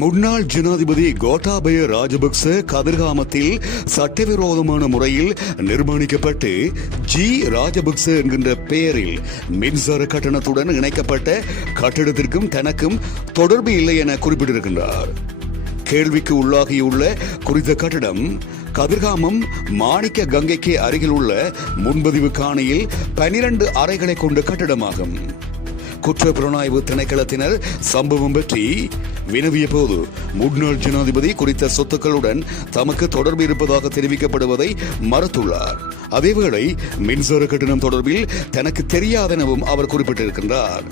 முன்னாள் ஜனாதிபதி கோட்டாபய ராஜபக்ச கதிர்காமத்தில் சட்டவிரோதமான முறையில் நிர்மாணிக்கப்பட்டு ஜி ராஜபக்ச என்கின்ற பெயரில் மின்சார கட்டணத்துடன் இணைக்கப்பட்ட கட்டிடத்திற்கும் தனக்கும் தொடர்பு இல்லை என குறிப்பிட்டிருக்கின்றார். கேள்விக்கு உள்ளாகியுள்ள குறித்த கட்டிடம் கதிர்காமம் மாணிக்க கங்கைக்கு அருகில் உள்ள முன்பதிவு காணியில் பனிரண்டு அறைகளை கொண்ட கட்டிடமாகும். குற்ற புலனாய்வு திணைக்களத்தினர் சம்பவம் பற்றி வினவிய போது முன்னாள் ஜனாதிபதி குறித்த சொத்துக்களுடன் தமக்கு தொடர்பு இருப்பதாக தெரிவிக்கப்படுவதை மறுத்துள்ளார். அதேவேளை மின்சார கட்டணம் தொடர்பில் தனக்கு தெரியாதெனவும் அவர் குறிப்பிட்டிருக்கின்றார்.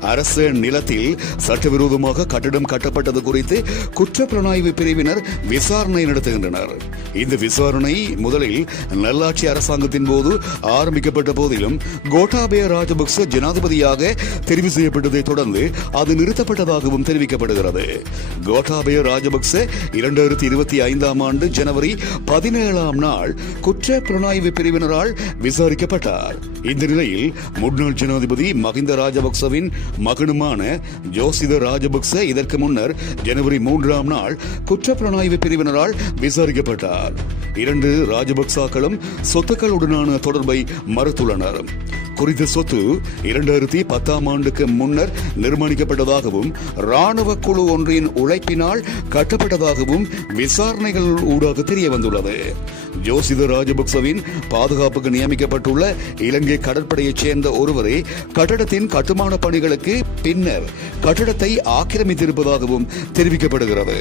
அரசு நிலத்தில் சட்டவிரோதமாக கட்டடம் கட்டப்பட்டது குறித்து குற்றப்புலனாய்வு பிரிவினர் விசாரணை நடத்துகின்றனர். இந்த விசாரணை முதலில் நல்லாட்சி அரசாங்கத்தின் போது ஆரம்பிக்கப்பட்ட போதிலும் கோட்டாபய ராஜபக்ச ஜனாதிபதியாக தெரிவு செய்யப்பட்டதை தொடர்ந்து அது நிறுத்தப்பட்டதாகவும் தெரிவிக்கப்படுகிறது. கோட்டாபய ராஜபக்ச இரண்டாயிரத்தி இருபத்தி ஐந்தாம் ஆண்டு ஜனவரி பதினேழாம் நாள் குற்ற புலனாய்வு பிரிவினரால் விசாரிக்கப்பட்டார். இந்த நிலையில் முன்னாள் ஜனாதிபதி மகிந்த ராஜபக்சவின் மகனுமான ஜோசித ராஜபக்ச இதற்கு முன்னர் ஜனவரி மூன்றாம் நாள் குற்றப்புலனாய்வு பிரிவினரால் விசாரிக்கப்பட்டார். இரண்டு ராஜபக்சாக்களும் சொத்துக்களுடனான தொடர்பை மறுத்துள்ளனர். குறித்த சொத்து இரண்டாயிரத்தி பத்தாம் ஆண்டுக்கு முன்னர் நிர்மாணிக்கப்பட்டதாகவும் ராணுவ குழு ஒன்றின் உழைப்பினால் கட்டப்பட்டதாகவும் விசாரணைகள் ஊடாக தெரிய வந்துள்ளது ஜோசித ராஜபக்சவின் பாதுகாப்புக்கு நியமிக்கப்பட்டுள்ள இலங்கை கடற்படையைச் சேர்ந்த ஒருவரே கட்டடத்தின் கட்டுமான பணிகளுக்கு பின்னர் கட்டடத்தை ஆக்கிரமித்திருப்பதாகவும் தெரிவிக்கப்படுகிறது.